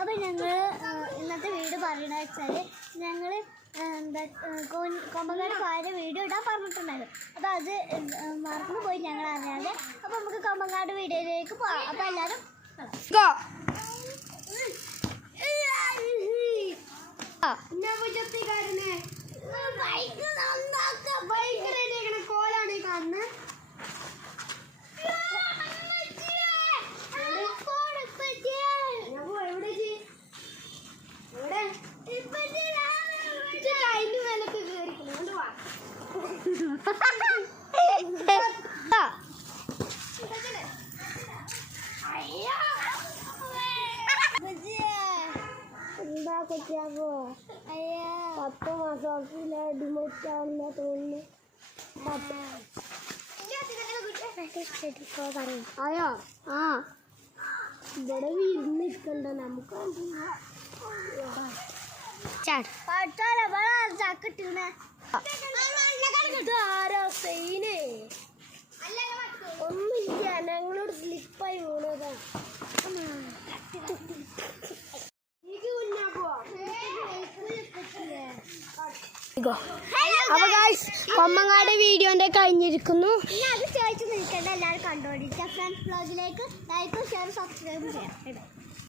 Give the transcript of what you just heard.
അപ്പോൾ ഞങ്ങൾ ഇന്നത്തെ വീഡിയോ പറയണ വെച്ചാൽ ഞങ്ങൾ എന്താ കൊമ്പങ്കാട് പായ വീഡിയോ ഇടാൻ പറഞ്ഞിട്ടുണ്ടായിരുന്നു. അപ്പോൾ അത് മറന്നു പോയി ഞങ്ങൾ അറിയാതെ. അപ്പോൾ നമുക്ക് കൊമ്പങ്കാട് വീഡിയോയിലേക്ക് പോകാം. അപ്പോൾ എല്ലാവരും കോലാണ് കാണുന്നത്. എന്താ കൊച്ചാവോ 10 മാസത്തിലെ ഡിമോറ്റാണെന്ന് തോന്നുന്നു. അയ്യോ ആ ഇവിടെ വിരുന്നിരിക്കണ്ട നമുക്ക് ഒന്നുമില്ല, ഞങ്ങളോട് സ്ലിപ്പായി വീണതാ. അപ്പൊ ഗൈസ് കൊമ്പങ്ങാട് വീഡിയോന്റെ കഴിഞ്ഞിരിക്കുന്നു. അത് ചോദിച്ചു നിൽക്കേണ്ട എല്ലാവരും കണ്ടോണ്ടിരിക്കുക. ഫ്രണ്ട്സ് വ്ലോഗിലേക്ക് ലൈക്കും ഷെയർ സബ്സ്ക്രൈബ് ചെയ്യാം.